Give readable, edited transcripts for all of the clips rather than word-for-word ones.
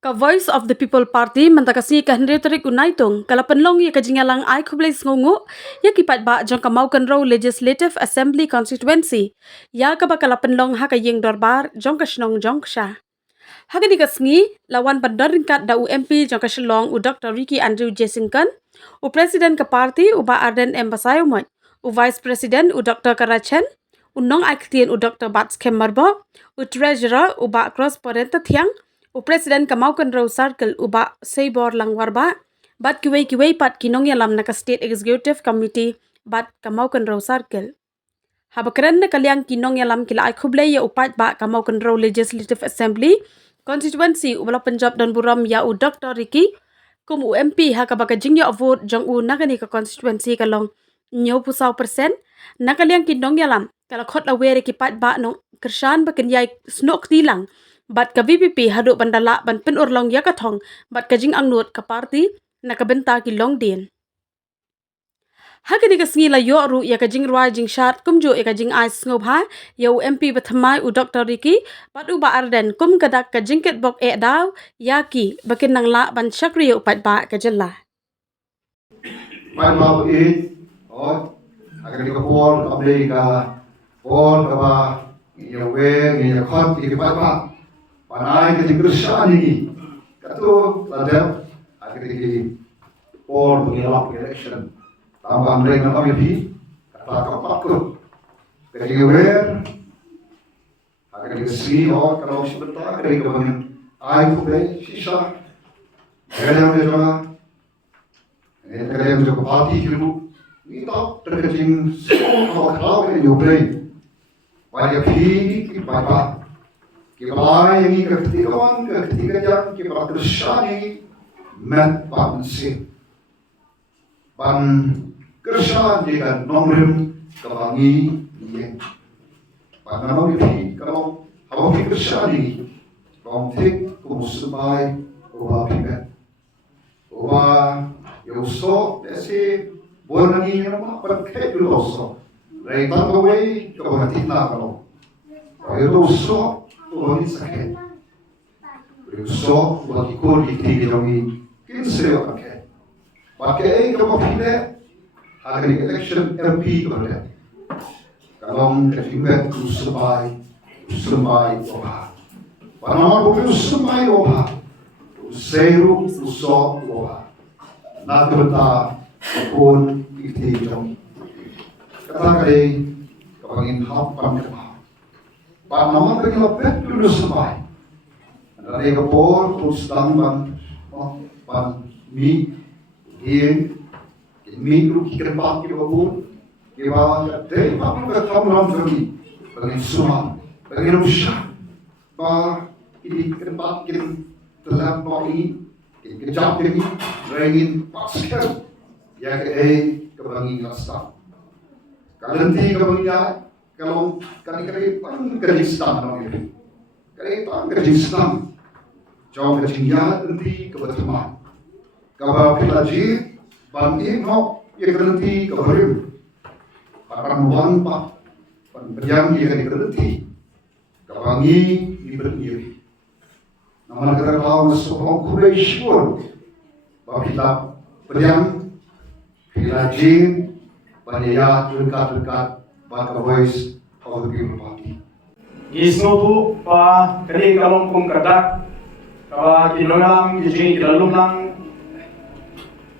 Ka Voice of the People Party mentakasi ka Henry Tarik Unaitung kala penlong ya kajingalang ai kublai ngungu ya kipat ba jong kamau kenro Legislative Assembly constituency ya ka bakala penlong ha ka yeng dorbar jong ka snong jong sha ha ka digasngi lawan bandarin kat da UMP jong ka shlong u Dr. Ricky Andrew Jesingkan u President ka party u ba Arden Embasai Moy u Vice President u Dr. Karachen unong aktien u Dr. Bats Kemarbo u Treasurer u ba Cross Porenta Thiang u Presiden Kamau Kenro Circle uba Seibor Langwarba bat kiwei pat kinong yalam naka State Executive Committee bat Kamau Kenro Circle. Habakren na kalyang kinong yalam kila ay kublay ya upat ba Kamau Kenro Legislative Assembly constituency ubala Punjab dan Buram ya u Dr. Ricky kum UMP ha kabaka jingyo vote jong u nakani ka constituency kalong 90% nakalyang kinong yalam kala khot awere kipat ba no kersan baken yai snok tilang bat ka VPP haduk bandala ban penurlong ya kathong bat ka jing angnut ka party nakabenta ki long din hagani ka sngi la yo ru ya ka jing rwa jing shat kumjo ya ka jing ais ngobha ya MP bathamai u Dr. Ricky bat u ba Arden kum kadak ka jingket bok e daw ya ki bakin nang la ban shakri upat ba ka jella Pan mau it, akan dikepol kabel pol kaba nyawe nyakot dikepal panai ke jingkersan ini katu ladap akan dikepol mengelak election tambah mereka kami di kata kapakku kejiwer akan dikesi kalau sebentar dari kebangan air kubai sisa kadang juga kadang juga parti dulu kita terkejing semua kalau yang diubai banyak pi bapak kita yang ketika jam kita kerjaan met pansi pan kerjaan dengan nomor kebangi yang pan nama pi kalau apa pi kerjaan ini konflik kumusbai ubah pimet ubah yoso desi borani yang apa kayak dulu so Reitan kawai kabahatin na kalau. Ayo so wani sakit. So wani ko di dongi kinse wakake. Pakai kabahile hari election MP kole. Kalong ketingkat usumbai oha. Panama ko usumbai oha. Zero so oha. Nakita pun ikti dongi. Kata kali kapangin hapam kapal. Panama bagi lepet dulu sampai. Dari kapal terus ban mi mi lu kikerpak kita kapal. Kita dari papun ke kamuran kami bagi semua bagi rusak. Ini kikerpak kita telah ini kejap ini rengin paskan ya kebangin rasa. Kalanti kamunya kalau kali pang kerjistan nama itu, kali pang kerjistan, jauh kerjanya nanti kebetulan, kalau pelajar bangkit no ya kerenti keberim, orang muan pak, penjam ya kerenti, kebangi diberdiri, nama negara lawan seorang kudaishur, bapak penjam pelajar Panayat dekat baka Voice of the People Party. Gisnutu pa kani kalong kung kadak kawa kinolang kijing kilalum lang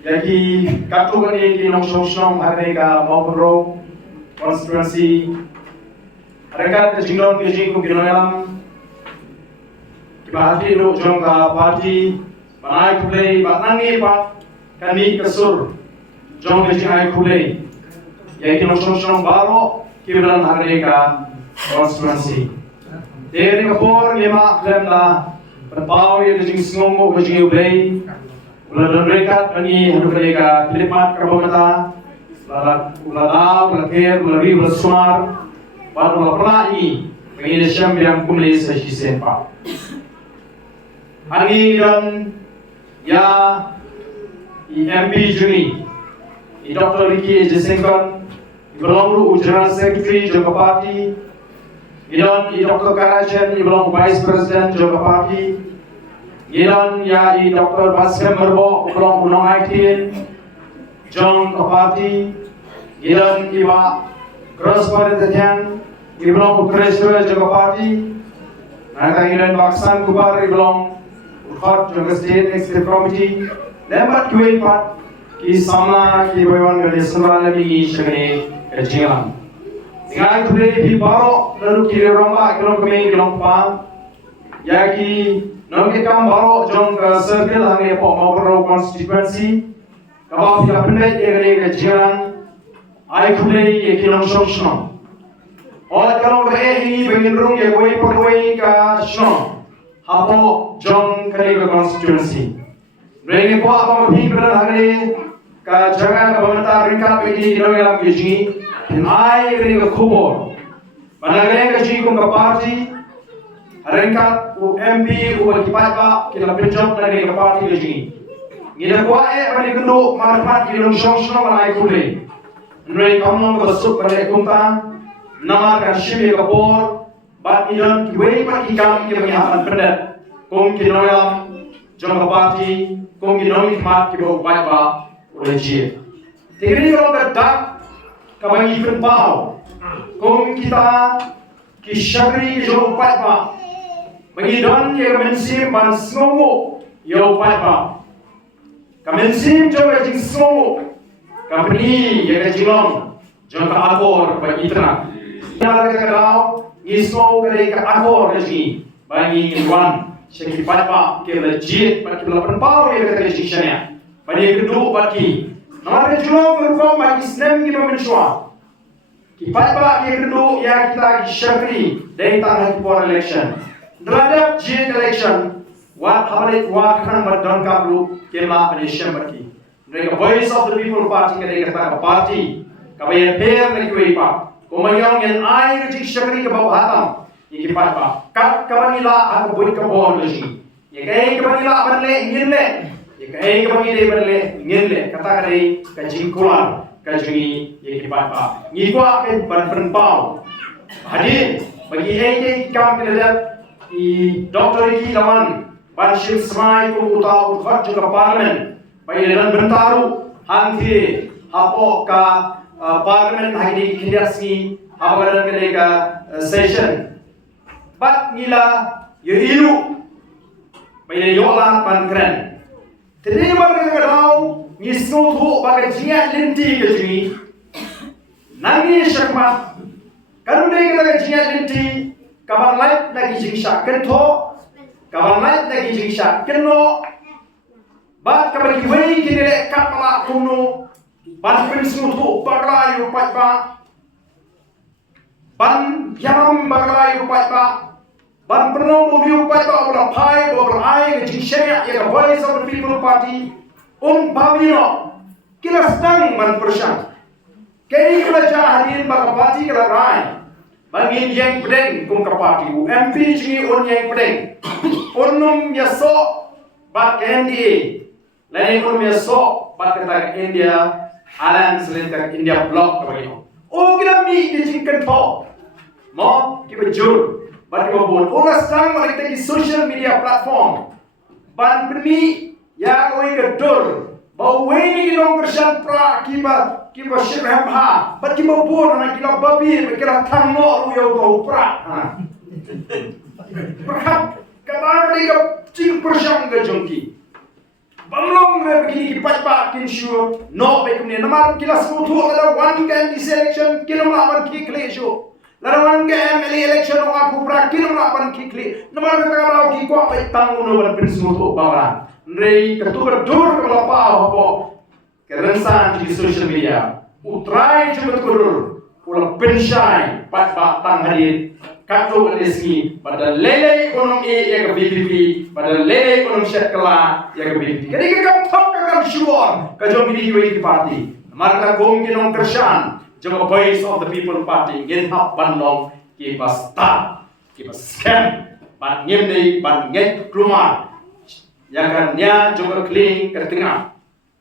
yaki katu kani kinong sosong hari ka Maupun constituency harga kijingnon kijing kung kinolang kibahati do jong ka party panay kulay baknangi pa kani kasur jong kijing ay kulay yaitu nong baru kibelan harga constituency. Dari kapor lima klem la berpau yang jing sngombo jing ubay, ulah rekat ani hadu mereka kelipat kabamata, ulah kir ulah sumar, baru ulah pelai mengenai syam yang kumli sesi sempa. Ani dan ya MP Juni, Dr. Ricky Jesingkan Ibelong General Secretary Joka Party, Idon Dr. Karachen Ibelong Vice President Joka Party, Ngilan ya i Dr. Baskem Merbo Uklong Unong Aitin John Kapati Ngilan iba Cross Paritatian Iblong Utresura Jogapati Nangka ngilan Baksan Kubar Iblong Ukhot Jogga State Executive Committee Lembat Kuwait Pat Ki Sama Ki Bayon Gade Sembala Lagi Shagani Kajingan Dengan today di Baro lalu kiri romba Iblong Kemeng Iblong Pang Yaki Nongki kam baro jong circle hangi po maupun constituency kabau pila pendai egre ke jiran ai khulei ye kinong shokshno और kalau ini begin rung ye koi pagoi ka shno hapo jong kare ke constituency renge po apa mabhi beran hangi ka jaga ka bamata ringka pegi kinong yalam geji ai renge khubor banagre ke ji kong ka party Rengkat MP kipat ba kita penjok dari parti lagi. Ngira ko bani gendo marfat ilung shongshno malai kule. Nrei kamno ko sup bale kumta nama kan shibe ka por bat idon kiwei pat kikam ki bani haman pendet. Kong ki noyam jong ka parti kong ki nomi mat ki bo bai ba uleji. Tigri ko ka dak ka bani penpau. Kong kita ki shagri jo bai ba bagi don ye kamensim ban sngomo yo paipa kamensim jo jing sngomo company ye ka jilong jo ka akor bagi tna ya ka dau ni sngo ka ka akor ji bagi wan sheki paipa ke legit bagi lapan pau ye ka jing shania bagi kedu bagi namar ke jilong ko bagi snem ki pemensua ki paipa ke kedu ya kita ki shakri dai ta for election Terhadap GN election, what kan berdon kablu kema penyesian berki. Mereka voice of the people party mereka kata party, kabaya pair mereka ipa. Komayong yang air jik syakri ke bawah hatam, iki pa. Kat kamanila aku buat ke bawah lagi. Ya kaya kamanila berle ngirle, ya kaya kamanila berle ngirle. Kata kali kajingkulan, kajingi iki pa. Ngikwa ke berpau. Hadir bagi hei kam kita I Dr. Iki Laman Banshil Smai ko utau ukhat juga parlimen pailan bentaru hangti hapo ka parlimen haidi kidasi habaran ka session bat ngila yiru pailan yola pankren terima ka dau ngisno thu baga jinga linti ke jingi nangi shakma kanu dei ka jinga linti kabar light lagi jingsha kento kabar light lagi jingsha keno bat kabar kiwei kini kapala kuno ban pensutu baglayu patba ban yam baglayu patba ban prenomu biu patba ola pai ola ai jingsha ya voice of the people party babino kila sedang ban persyang kini kula jaharin bakapati kila rai Bangin yang pedeng kum kapati MP cini on yang pedeng onum yaso bat kendi lain onum yaso bat kata India Alliance lentak India block bagi oh kita mi dijingkan po mo kita jur bat kita bon orang sedang mereka di social media platform ban beri yang oi gedor bau weni dong kerjaan pra kiba shirham ha bat kiba bon na kila babi kila tangno ruyo bau pra berhak kata dia cing persyang ke jongki bamlong re begini kipat pak kin sure no be kumne namar kila smutu ada one can this election kila lawan kikle sho lawan ke MLA election aku pra kila lawan kikle namar kata kalau ki ko pe tanguno ban smutu bawra Nrei ketua dur kelapa apa kerensan di social media utrai cuma kurur pulang pensyai pat batang hadir katu reski pada lele ekonomi ya ke BPP pada lele ekonomi syakla ya ke BPP jadi kita kam syukur kajom ini di parti marka gom kinong kersan jama voice of the people party ngin hap bandong ki basta ki scam ban ngem ban nget keluar yang kannya juga kling ke tengah.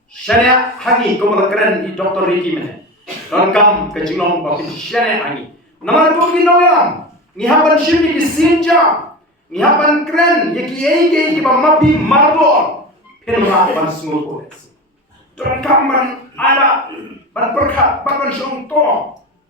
Syariah hangi ko keren di Dr. Ricky mene. Don kam ke jinglong ba syariah hangi. Namar ko kinong yang ni haban shimi ki sinja. Ngihapan keren yaki ki mapi mardor pen ban smooth college don kaman ara ban perkhat ban shong to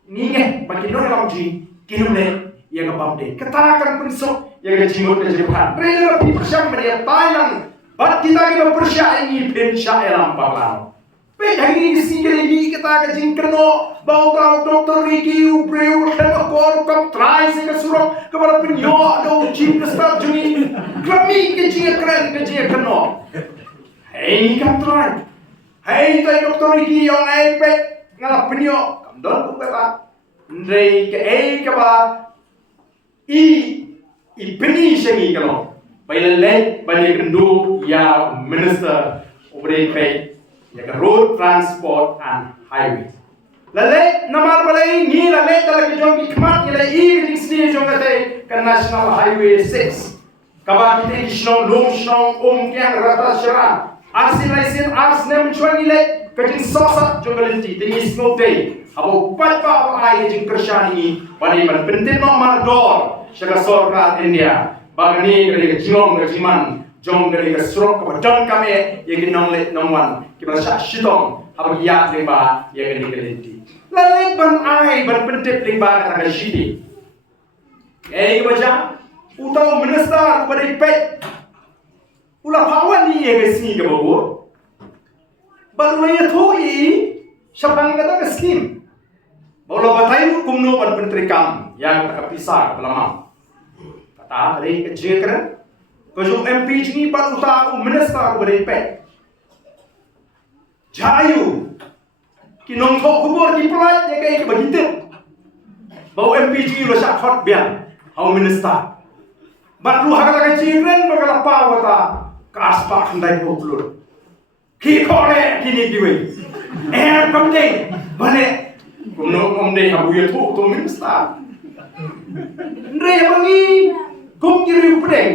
nge ban kino lamji kinule ya ga bamde katakan pensok ya ga jingot je phan rela pi persyam media Thailand bat kita ki persya ini pen syairam baklao pe hari ni singkele ni kita ka jingkerno bau ka doktor Ricky Ubreu kan ko kam try se ka surok ka bara pinyo do chief staff juni kami ke jinga keren ke jinga kerno hey kam try hey tai doktor Ricky yang ai pe ngala pinyo kam don ku ba ndrei ke ba i pini shengi kalo bailale bani kendu ya minister obrei pe ya road transport and highways lale namar balai ni lale tala ki jong ki khmat ni le i sni jong ate ka national highway 6 kaba kite ki shnong kyang rata shara arsin laisin ars nem chwani le ka jin sosa jong galinti tingi snow day abo pat pa ai jing kershani ni bani ban pentin no mardor shaga sarkar India bagani ka jilong ka jiman jong gari ka surok ka don kame ye ginong le nongwan ki ba sha shitong habag ya le ba ye gani galenti lalek ban ai ban pentep le ba ka shiti ei baja utau minister bari pet ula pawan ni ye gasi ka bago baru ye thoi syapang kata ka skim bola batai kumno ban pentrikam yang ka pisah belama kata hari ke jekra Kau MP ni pat uta minister beripet. Jayu. Kinong thok kubur ki pelai dia kai begitu. Bau MP ni lo syak hot bian. Hau minister. Bat lu hak kata children bakal apa wata. Kaspa handai poplur. Ki kore kini diwe. Kamde. Bale. Kumno kamde habu ye thok to minister. Ndre bangi kum kiri pedeng.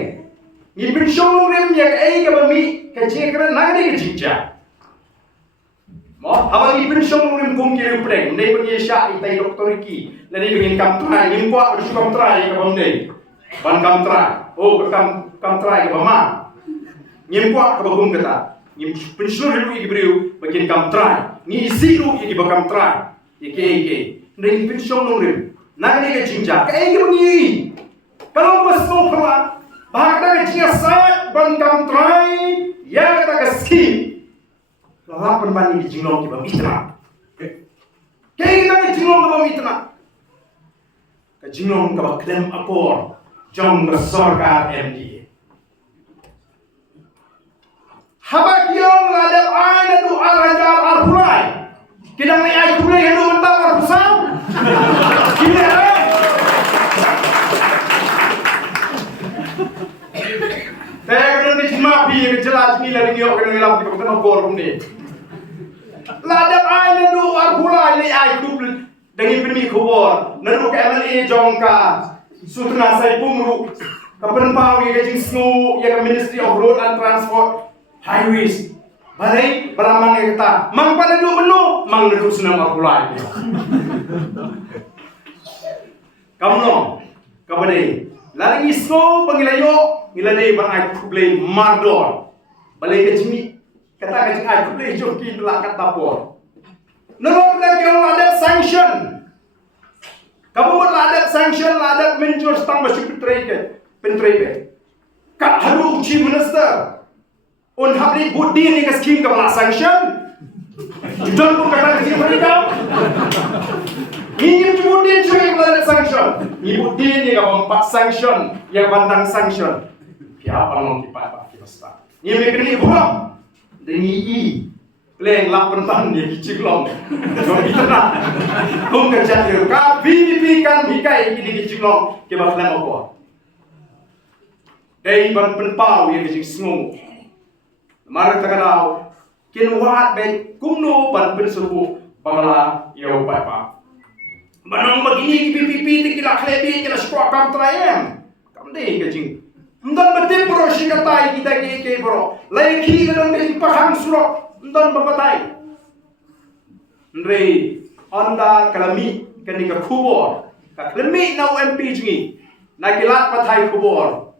Ni pensyong rem yang ai ka bami ka chekra nagri ka jinja mo hawa ni pensyong rem kum ki preng nei bagi sya itai doktor ki lani bagi kam tra ni kwa bersu kam tra ka bamne ban kam tra kam tra ka bama ni kwa ka bagum kata ni pensyong rem ki breu bagi kam tra ni siru ki bakam tra ke nei pensyong rem nagri ka jinja ka ai ka bagi kalau mas mo pala bahkan jika saat bangkam try ya kata keskin lapan bani di jinglong kita mitra kayak kita di jinglong kita mitra ke jinglong kita klaim akor jong sarkar MD habak yang ada aina tu arajar arhulai kita ni ai kulai yang tu mentang arhusam kita Tengok ni cuma pi jelas ni lagi yo kena ngilam kita kena gol ni. Ladap ai nadu arhula ni ai kubul dengan peni khobor nadu ke MLA jongka sutna sai pumru kapan pau ye jing snow ye Ministry of Road and Transport Highways. Balai beramang ye kata mang pada du benu mang nadu senam arhula ni. Kamu no kabade lagi snow pangilayo ngilade ban ai kublei mardor balai ke jimi kata ke ai kublei joki la kata por nolok lagi orang ada sanction kamu buat ada sanction ada menjur stang masuk pentreke kat haru chief minister on habli budi ni ke scheme ke bala sanction don ko kata ke mereka ini budi juga bala sanction ni budi ni ke empat sanction yang bandang sanction siapa yang dipakai kita start? Ini begini bukan? Dengan i, pleng lapan tahun dia kiciklong. Jom kita nak, kau kerja dia. Kau BBP kan mikai ini kiciklong, kita bakal apa? Dari ban penpau yang kicik semua. Mari kita tahu, kinuat baik kumno ban pensuruh bangla ya apa? Banang begini BBP tikilak lebi kita sekolah kam terayam. Kam deh kecing. Ndan betul bro sikatai kita ke bro. Lagi dalam ke pahang surok ndan bapatai. Ndre anda kalami kenika kubor. Kalami nau MP jingi. Nakilat patai kubor.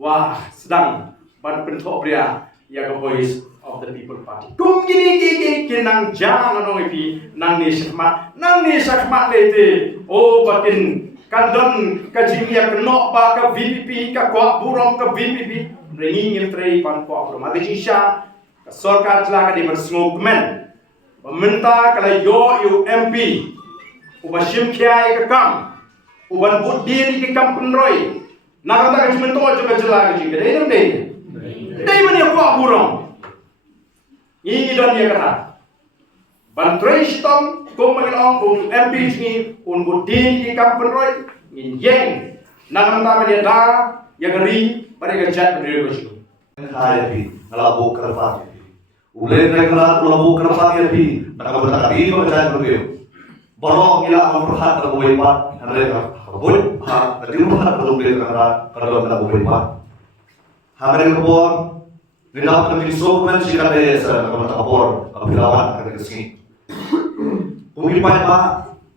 wah sedang ban pentok pria ya ke voice of the people party kum gini nang jang ano ipi nang ni sakmat lete oh bakin kandon kajing ya kenok ba ka VPP ka kwa burong ka VPP ringi ngiltrei pan kwa burong ati jisha ka sarkar jela ka di bersngokmen meminta kalau yo MP ubashim kiai ke kam uban budin ke kam penroi nak kata ke mentor juga jela ke jing dai mana kwa burong ini dan dia kata bantrei stom ko mangilong bung MP ni un budin ke kam penroi ngin yeng nak kata dia da ya geri pada kerja berdiri ke situ hai pi ngalabu kerpa ulai negara ngalabu kerpa ya pi nak bertati kerja berdiri borong ila amperhat ngalabu ipat mereka kabut ha tadi umpat belum beli negara kalau ngalabu ipat hamil kabur tidak kami sopan jika ada seorang kabur kapilawan kami kesini umipat pak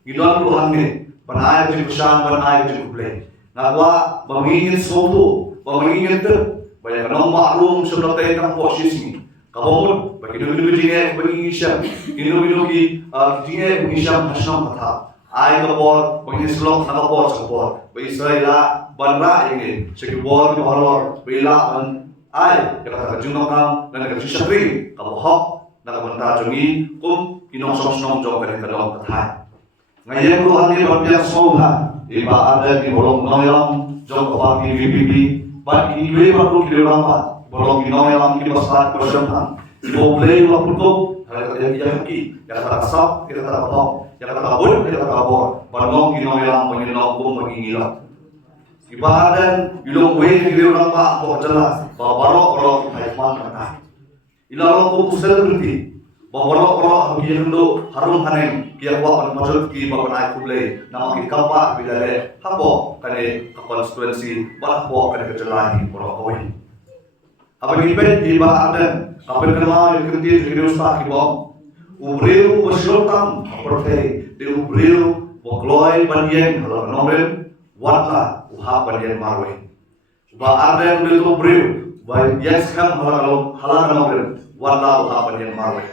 gilang Tuhan ni panai jadi pesan panai jadi kublai nakwa bangingin soto bangingin ter banyak orang maklum sudah tentang posisi kamu bagi dulu jinge bagi isam dulu ki jinge bagi isam hasam kata ai kapor bagi slok na kapor bagi Israela banra ini sekibor horor bila ai kata junong kam dan kata syakri kamu hok nak banta jungi kum kinong song jong kata kadang kata ngayen Tuhan ni berbiak soha iba ada di bolong noyong jong kapati VPP but ini perlu dilakukan bolong noyong kita start persiapan boleh lakukan yang kata kasap kita kata apa yang kata kabut kita kata apa bolong noyong menyelam bom mengilat ibadan ilong we dilakukan apa jelas baru haiman kata ilong bom selebriti baru biendo harum hanen kia wa majul ki bapak kublai nama ki kapa bidale hapo kane constituency bapo kane kejelahi borokoi apa ni ben iba aden apa nama yang kerti video sta ki bom ubreu bersultam aporte de ubreu bokloi banyen halal nomel wala uha banyen marwe ba aden de ubreu ba yes kam halal nomel wala uha banyen marwe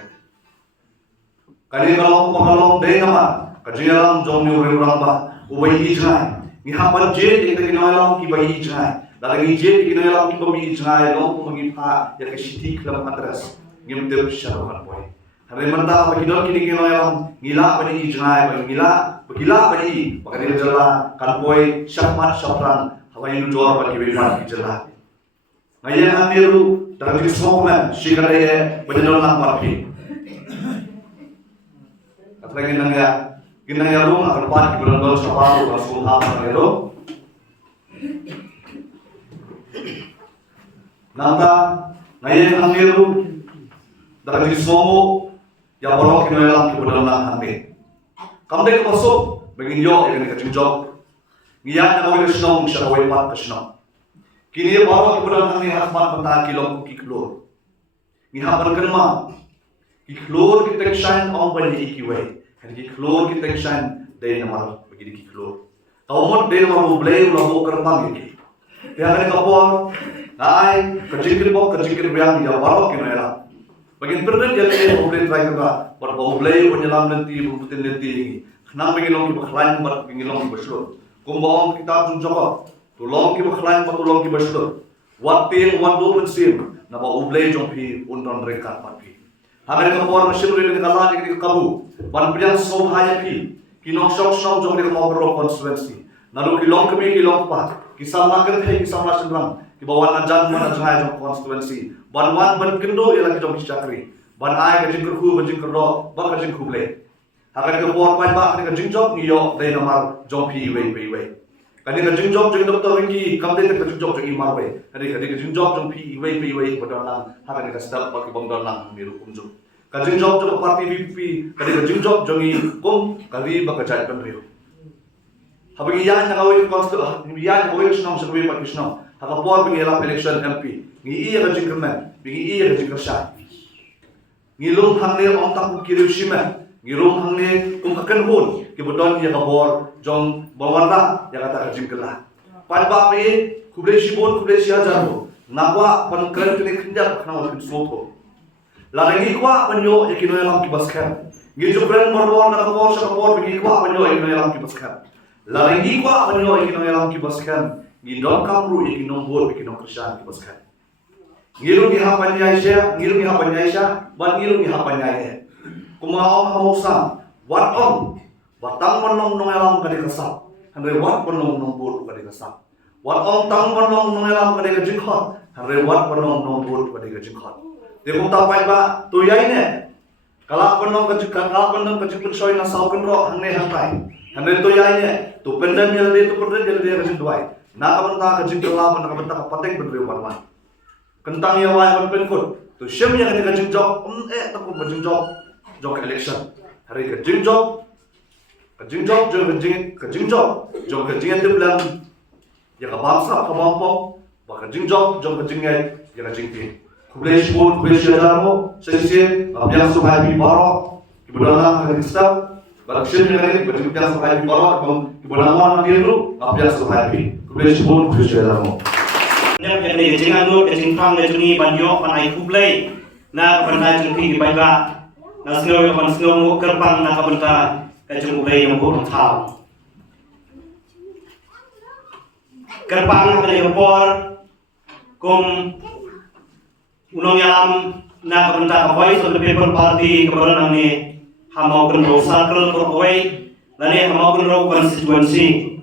kali kalau deh nama kajian jom ni orang ba ubai ijai ni hapan je kita kinoyong ki bai ijai dalam je kinoyong ki bai ijai lo pemagi pa ya ke siti kelam adres ngim ter syarohan boy hari menta bagi dol kini kinoyong ngila bani ijai bagi ngila bani bagi jela kan boy syahmat syafran hawai nu jor bagi beban ki jela ngayen amiru dalam di semua shikaraye bejenol nak marpi lagi nangya rumah kerpan di bulan dol sabaru langsung apa itu nanta ngayen hangiru dari somo ya borok kinoelang di bulan nang hande kamde ke masuk begin yo yang kecunjok ngiya na wala snom syawai pat kesno kini borok di bulan nang ni hakman penta kilom kiklor ngihapan kenma kiklor kita shine on bani ikiwai hari klor kita kesan dari nama begini klor. Kaumot dari nama boleh ulah kerpang ini. Dia hari kapor, naik kecil biang dia bawa kena era. Bagian pernah dia leh boleh try kerja, boleh penyelam nanti berputin nanti ini. Kenapa begini long kita kelain ber begini long kita bersyukur. Kumbang kita tunjuk, tulong kita kelain ber tulong kita bersyukur. Wating wando mensim, nama boleh jompi unton rekat papi. Hari kapor mesin boleh dikalah jadi kabu. Ban priang sobhaya pi kinong shong jong de mo ro constituency nalu kilong kami kilong pa kisama kan the kisama sendang ki bawan ajan mana jahai jong constituency ban wan ban kindo ila ki jong chakri ban ai ka jing ku ban jing ro ba ka jing kuble hakan ka por pai ba ka jing job ni yo de namar jong pi we kani ka jing job jing doktor ki kam de ka jing job jing mar we kani ka jing job jong pi we bodon nang hakan ka sedap ba ki bom don nang miru kumjung kajing job jong parti VPP kadi kajing job jongi kum kali bakajat penrio habang iyan nakaway constitution iyan nakaway snong sa kuwi pakisno hakapor bingela election MP ngi iya kajing kemen bingi iya kajing kersha ngilung hangne on tak kiru shima ngilung hangne kum kaken hun ki bodon iya kapor jong bawanda ya kata kajing kela pan ba pe kublai shibon kublai siajar nakwa pan keren kene kinjak na wat soto la lagi kwa panyo yakino yalam kibaskan ngijo keren borbor na kabor sa kabor bigi kwa panyo yakino yalam kibaskan la lagi kwa panyo yakino yalam kibaskan ngidon kamru yakino bor yakino krishan kibaskan ngirung ihapan yaisha ban ngirung ihapan yaisha kumao hamosa wat on batang manong nong yalam kadikasap handre wat panong nong bor kadikasap wat on tang panong nong yalam kadikajinkhot handre wat panong nong bor kadikajinkhot देखो ता पाई बा तो यही ने कला पन्नों का chicken showy ना साउकन रो हमने तो यही ने तो पेंडन जल्दी तो पेंडन जल्दी का चिंता वाई ना कबंता का चिंता ला पन्ना कबंता का पतेंग बदले ऊपर kentang ya wae ban penkut to shem ya ka jing job ta ko ba jing job election hari ka jing job jo ka jing te plan ya ka bangsa ka bangpo ba ka jing job ka jing ya ka jing ti kublai shibon kublai shadamo sesien abiang su hai bi baro ki bodala ka stop ba shem ya ka ba jing su hai bi baro ki bodala ma ngelu abiang su hai bi kublai shibon kublai shadamo Nep yang ni jangan lu kecing pang le jungi banyo panai kublai na kapanai jungi ki baiba na snow mu kerpang na kapanta kecing kublai yang burung thau kerpang kali opor kum unong yalam na kapanta kapoi so the people party kabaran ni hamau kan ro circle ko away lani hamau kan ro constituency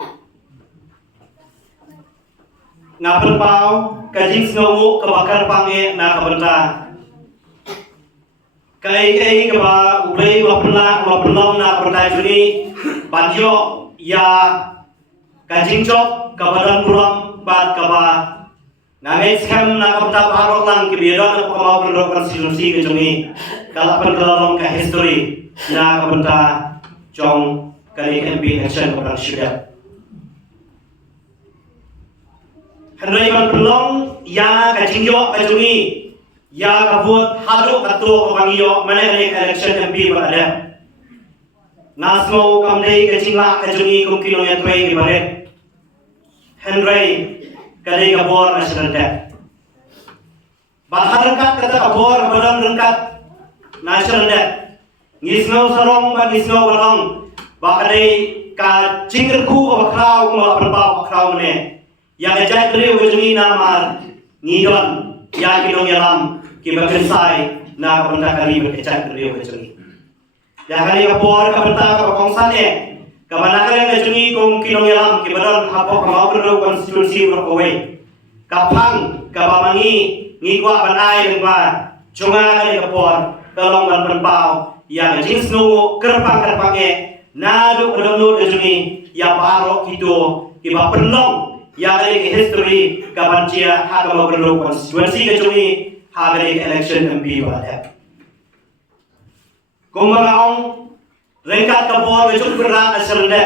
ngapel pau kajing snow kabakar pange na kabenta kai kaba ulai wapelong na kabenta juni banjo ya kajing job kabadan puram bat kaba ngai scam na kabenta parok lang kibiran na kamau kan konstitusi ke juni kalapan kelorong ka history na kabenta jong kali MP election kabenta syudah Henry man pelong ya kacingyo kacungi ya kabut hadu katu kabangiyo mana kali election MP berada nasmo kamdei kacingla kacungi kumkino ya tuai ibaret Henry kali kabor national debt bahar kat kata kabor badan rengkat national debt ngisno sarong ban ngisno balong bakadei ka cingkerku bakrau ngala berbau bakrau ne yang ajak beliau kejungi namar ngidon ya kinong yalam kibakensai na kapenta kali berkecak beliau kejungi ya kali kapor kapenta kapongsan kabanakal kejungi kong kinong yalam kibadon hapok kamau beliau konstitusi berkowe kapang kabamangi ngikwa banai lengba cunga kali kapor kalong ban penpau yang jing snow kerpang nadu kedonu kejungi ya baro kido kiba penlong yang ada di history kabancia hakama berlaku konstitusi kecungi hari election MP pada kumaraong rengkat kapor kecung berat asalnya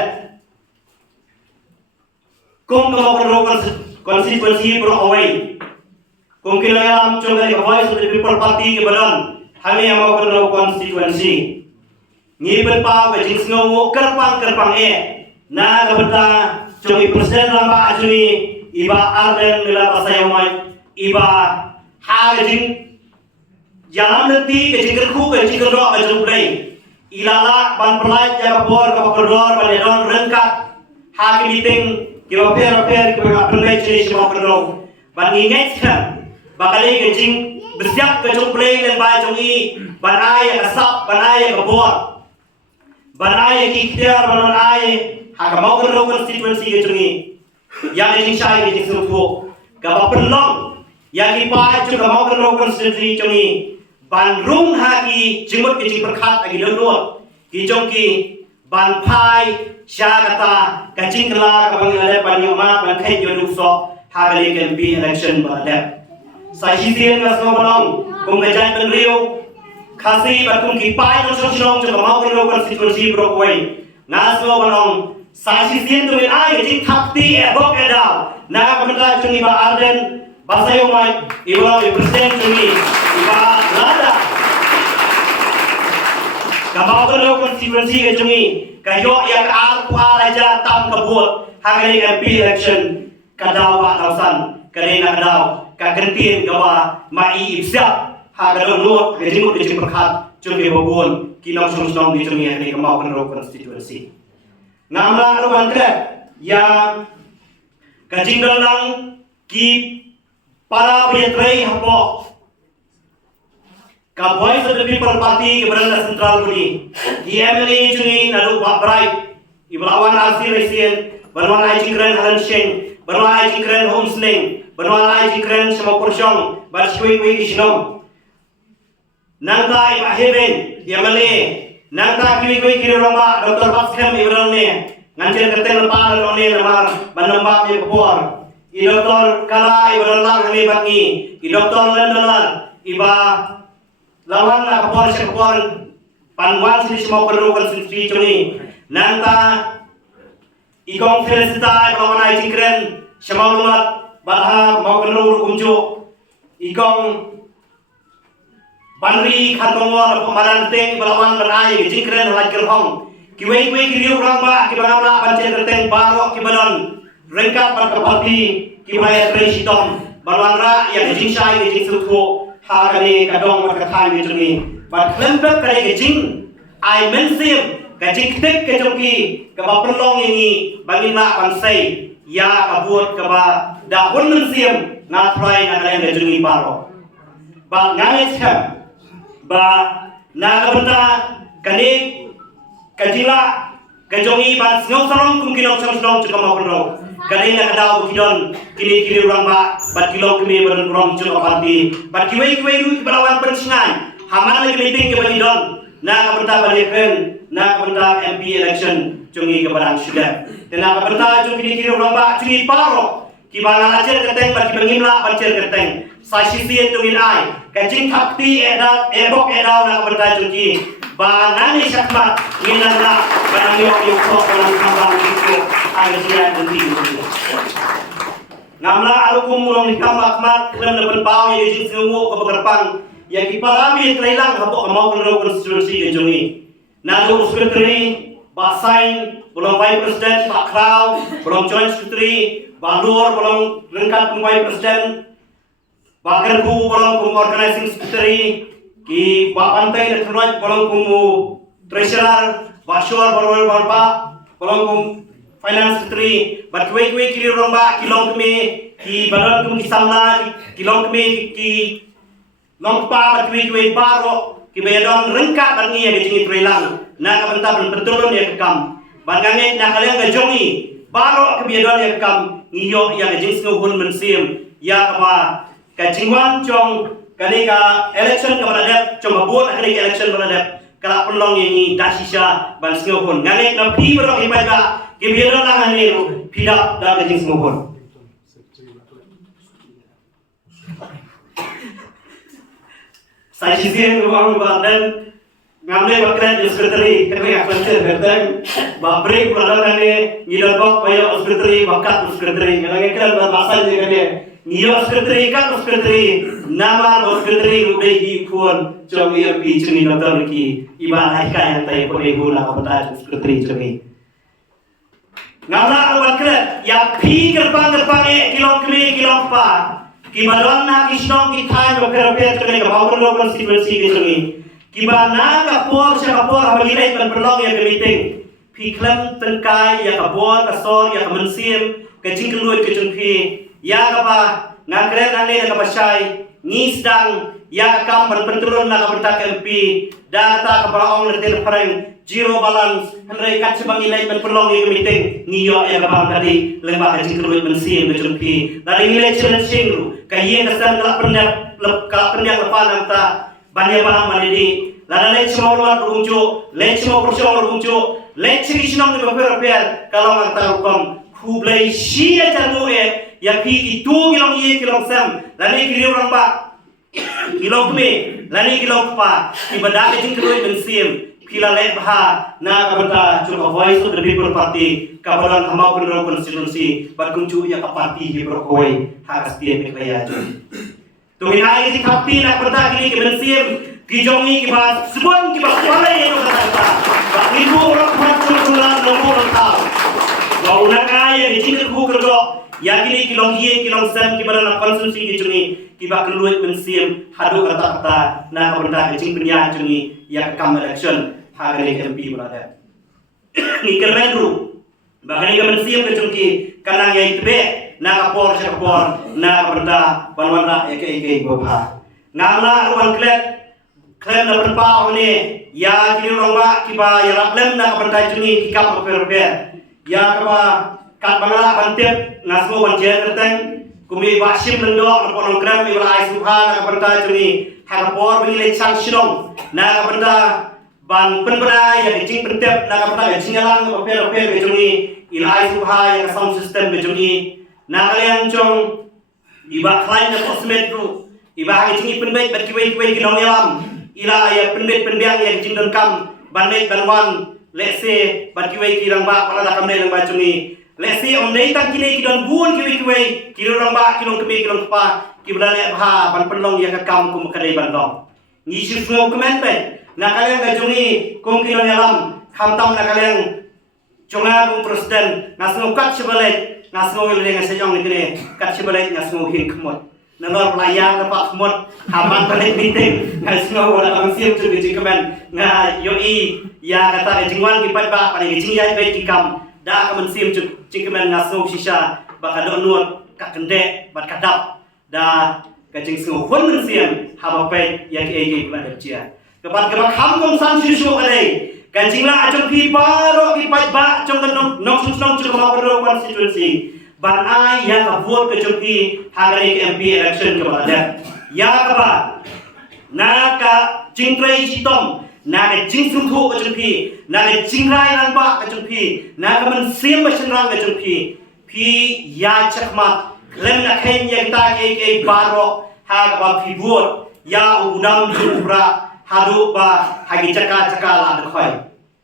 kamau berlaku konstitusi berawai kilayam cungai kawai sudah people party kebadan hanya mau berlaku konstitusi ngibet pau kecing snow kerpang na kabeta Cungi presiden lama ajuni iba arden mila pasayamai iba hajing jalan nanti kecing kerku kecing kerdo ajun play ilala ban pelai jaga bor kapakordor baledon rengkat haki meeting kiba per kiba play jenis mau kerdo ban ingat kan bakali kecing bersiap kecing play dan ba cungi banai asap banai kabor banai kikhtiar banai Hakamau kerro konstituensi kecungi yang ini saya ini serupu gaba penong yang ipa juga mau kerro konstituensi kecungi bandrung haki jimut kecing perkat lagi lenur kicongki ban pai syakata kacing kelak kabangilale banyuma ban kai joduk so hagali can be election pada sahisian ngasno balong kumgajan penriu khasi batung ki pai no song juga mau kerro konstituensi brokoi ngasno balong Sasisian tu ai kecing takti ebok edal na kabenta cungi ba arden basayomai iba presiden cungi iba lada kabau kerja konstitusi kecungi kayo yang ar raja tam kabut hari MP election kadau ba lausan karena kadau ka kentin ka ba mai ibsa ha kadau nuak ke jinguk de perkhat chung ke babun kinong song di chung ni ka mau kan ro constituency ngamla aruan kre ya ka jingdal lang ki para betrei hapo ka voice of the people party ke beranda central budi ki MLA chungi nalu ba bright iblawan asir resien Banwan ai jingkren halan sheng, banwan ai jingkren homesling, banwan ai jingkren sama porsyong, bar shwei wei isnom. Nangta iba heben, yamale, nangta kiwi kiwi kiri roma, Dr. Baskem ibralne, ngancen kerten lepa lalone lamar, banamba mi kapor. I Dr. Kala ibralang hane bangi, I Dr. Lendalar, iba lawan na kapor siya kapor, panwan sini semua perlukan sini cuni. Nangta Ikong felicita ikong anai jingkren syamau lumat balha mau kenur unjuk ikong banri kantongor pemaran teng balawan berai jingkren halaj gerhong kiwei kiriu ramba kibangala bancen kerteng barok kibanon rengkat berkepati kibai resitom balwan ra yang jingsai jing suthu harani kadong berkatan juni bat klempet kare jing ai mensim kajing tek kejoki kaba perlong ini bangina bansai ya kabut kaba dahun mensiam ngatrai nagalain dejungi baro ba ngais kam ba nagabenta kani kajila kajongi ban ngau sarong kum kilong sarong cuka mau ro kani nakadau kidon kili urang ba bat kilo kemi baran urang cuka parti bat kiwei ru balawan pensingan haman lagi meeting ke balidon na kabenta balikren na kabenta MP election cungi kebarang sudah tena kabenta cungi kiri romba cungi paro kibana acer keteng bagi bangimla bacer keteng sasisian tungin ai kacing kapti ebok edau na kabenta cungi banani syakmat nginana banani yok kok orang kambang itu agak nanti ngamla alukum mulong dikambak mat klem dapat pau ya jing sengu kebegerpang yang kiparabi trailang habok mau kenro konstitusi ke jungi nalu sekretari basain belum vice president pak kraw belum joint secretary balur belum rengkat vice president bakar bu belum organizing secretary ki pak pantai dan terwaj belum kumu treasurer bashor belum belum finance secretary bat kue kiri romba kilong kemi ki balon kum kisamla kilong kemi ki long pa bat kue baro kibedon rengkat bangi ya gejingi trelang na kabenta betul ya kekam bangange na kalian gejongi baro kibedon ya kekam ngiyo ya gejing snuhun mensim ya kapa kajingwan cong kali ka election kepada cong babut kali election kepada kala pelong yang dasisha ban snuhun ngane na pi bero ibaga kibedon lang ani pidap da gejing snuhun saya sisir ruang badan ngamle bakran sekretari kerja kerja berdeng babrik badanane ngidal bok payo sekretari bakat sekretari ngalage kan bahasa je kan ngiyo sekretari kan sekretari nama sekretari rubai hi kuon jomi api cuni nonton ki iban haika yang tay pone guna kapata sekretari cuni ngamla bakran ya pi gerbang kilong kemi kilong pa kibalon na kisnong kitay bakarapiat kami kabawon lo konstituensi kisngi kibana kapor siya kapor habalilay kan perlong ya kemiting piklam tengkai ya kapor kasor ya kemensim kecing keluar kecing pi ya kapa ngakren ane na kapasyay ngisdang ya kam penturun na kapentak MP data kapaong letir pareng zero balance henry kat sebang ilay men perlong ya kemiting ngiyo ya kapang tadi lembah kecing keluar mensim kecing pi dari nilai challenging kaya kesan kelak pendiak lepas nanta banyak barang manidi lada lech mau luar berunjuk lech mau persyong berunjuk lech kisnong di beberapa kalau ngata hukum kublai sia jamu ya pi itu kilong ye kilong sam lani kiri orang pak kilong keme lani kilong pa ibadah kecing kedua bensim kila leh bah na kabata cuma voice of the people party kabalan hamau kenro konstitusi berkuncu ya ke parti di berkoi hak setiap kaya tuhin ai si kapti na kabata kini kebensim kijongi kibas sebuang kibas walai yang kata bak ibu orang macam tulang nombor tahu bau nak ai yang dicingkat ku kerja Ya kini kilong hiye kilong sem kibara na konsumsi ke jungi kiba keluit mensim hadu kata-kata na kabenda ke jing penya jungi ya kam election hagani MP berada. Ni kermenru bagani ke mensim ke jungi kanang ya itbe na kapor na kabenda banwanra eke bobha. Ngala ruang klem na berpau ni ya kini romba kiba ya raplem na kabenda jungi kikap per ya kaba kat bangala bantep nasmo banjer terteng kumi basim lendok na ponong gram i wala subha na kabenda jungi hagapor bingi le changshirong na kabenda ban penbera ya jing pentep na kabenda jingalang na per jungi ilai subha ya sound system jungi na kalian jong iba klain na posmetru iba hagi jingi penbet bat kiwei kinong yalam ila ya penbet penbiang ya jing kam bannet banwan lese bat kiwei kirang ba pala kamne lang ba jungi lesi om nei tang kini kidon buon kiwi kilo ramba kilong kebe kilong pa kibla ha ban penlong ya kakam kum kadai ban long ngi sif ngo komen pe na kalian ga jungi kum kilong yalam khamtam na kalian jonga kum presiden ngasno kat sebalek ngasno le ngas jong ni kat sebalek ngasno hin khmot na lor layang na pa khmot haman balik meeting ngasno wala ang siam tu ji komen nga yo i ya kata jingwan ki pat ba pani jingyai be kikam da ka mensim cingkemen ngasno sisa baka do nuot ka kende bat kadap da ka jing sno hon mensim haba pe ya ke ege pula dia ke bat kham kong san sisu ade ka jingla ajong pi baro ki pat ba jong nok susnong chu ma bro constituency ban ai ya ka vote ke jong pi hagare ke MP election ke bada ya ka ba na ka jing trei sitom na ke jing sum thu ka jumpi na ke jing rai ran ba ka jumpi na ka man sim ba chen rang ka jumpi pi ya chakma klem na khen ya ta ke baro ha ba pi buot ya udam jubra hadu ba hagi chaka la de khoi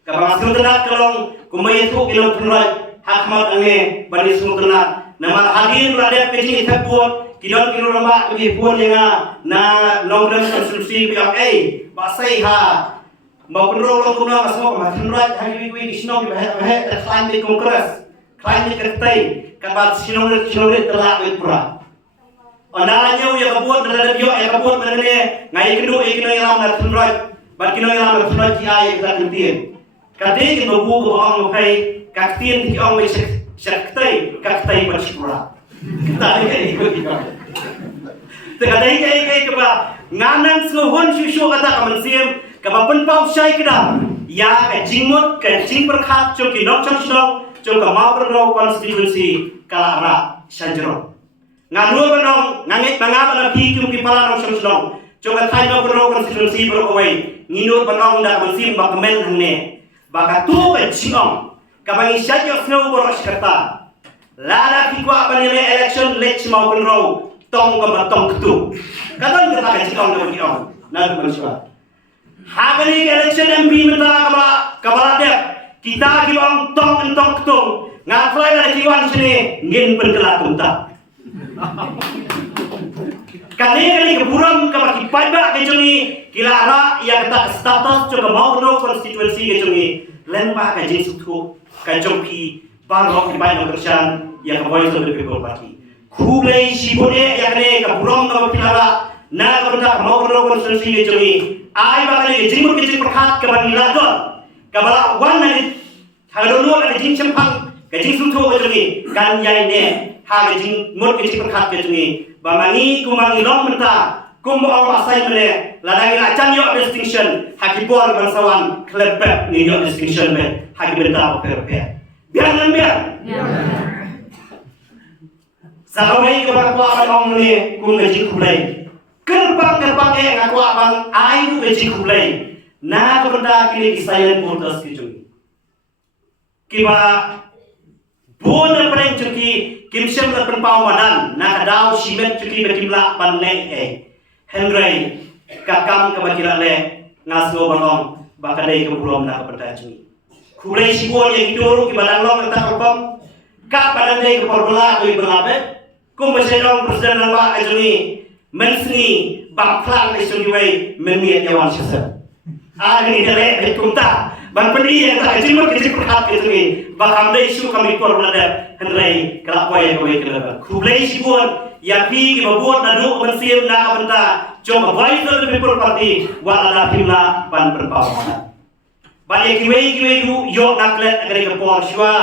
ka ba sum tana kalong kumai thu kilong punrai hakmat ange bani sum tana na mal hadir la de ke jing thak buot kilong rama ke buot yang na nongram konstruksi bi ba sai ha mau kenrol lo kuna ngasmo ma kenrat hari wi kisno ki bah climate congress climate kertai kabat sinong telak wi pura onalanya wi kabut dada bio ya kabut menene ngai kedu ikino yalam na kenrat bat kino yalam na kenrat ki ay ka tintien kade ki no bu ko ang pai ka tien ki ang wi sektai ka tai bat pura kita ni ko ki ka tekadai kai ka ba nganan so hon shu kata kamansim kapan pau syai kedam ya ka jingmut ka jing perkhat cho ki nok chang shnong cho ka mau ro constituency kala ra sanjro nganu banong nganget banga bana pi ki pala nok chang shnong cho ka thai nok ro constituency bro away nginu banong da mansim ba kamen hangne ba ka tu ka jingong ka bangi syai yo snow bro shkarta lala ki kwa banile election lech mau ro tong ka batong ketu kadang ka ka jingong da ki on na ko siwa hagani election MP menta kabala dep kita kiwang tong entong tung ngatlai na kiwang sini ngin penkelat tunta kali keburam kabaki paiba ke jungi kilara ya kata status jo mau no constituency ke jungi lemba ka jing suthu ka jongpi barok ki bai no kersan ya ka voice of the people party khulei sibone ya ne keburam ka kilara na kabata mau no constituency ke jungi ai ba kali jing ke jing perkhat ke bani ladon kabala wan na hagalo ka jing chempang ke jing suthu ke jungi kan yai ne ha ke jing mot ke jing perkhat ke jungi ba mangi kumangi long menta kum ong asai mene ladang ila chan yo distinction hakibor bangsawan klebet ni yo distinction me hakibenta per biar nan biar salawai ke bakwa ong ni kum ke jing kulai gerbang ngaku abang ayu beci kulai na kepada kini silent voters kijungi kiba bon pereng cuki kimsem la penpau madan na kadau simet cuki bekimla banle henry kakam kabakira le ngasgo balong bakadai kebulom na kepada cuki kulai sibon yang idoro kibadan long tak kopam ka badai keporbola tu iberabe kum besedong presiden nama ajuni mensni bangklang isu giwei meniat yawan sesat. Agni dale bekunta ban peni yang tak kecil kecil perhat ke sini baham dai isu kami kor nada hendrai kelak poy yang kami kelak kublai sibun yang pi ke babuat nadu mensir na benta jom voice of the people party wa ala timla ban berpawana ban ye kiwe yo naklet agare ke por shwa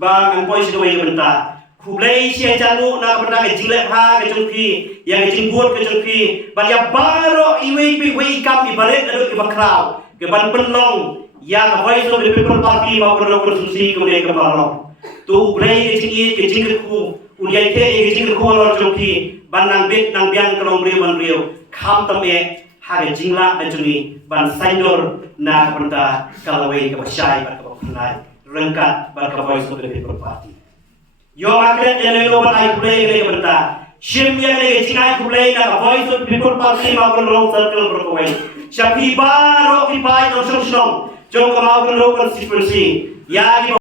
bang ang poy sido ye benta kublai sia jalu na benta ke jilek ha ke jongpi yang ke jingbuat ke jongpi ban ya baro iwe pi we kam ibaret nadu ke bakrau ke ban penlong yang voice of the people party maupun konstitusi kemudian ke baro tu kublai ke jingi ke jingku uliai ke jingku orang jongpi ban nang bet nang biang kelong brio ban brio kam tame hage jingla dan juni ban saindor na benda kalawai ke basyai ban ke kunai rengkat ban ke voice of the people party yo akret yang lo ban ai kulai ke benda shim yang ke jingai kulai na voice of the people party maupun long circle berkawai syapi baro ki pai no song jong kamau kan lo konstitusi ya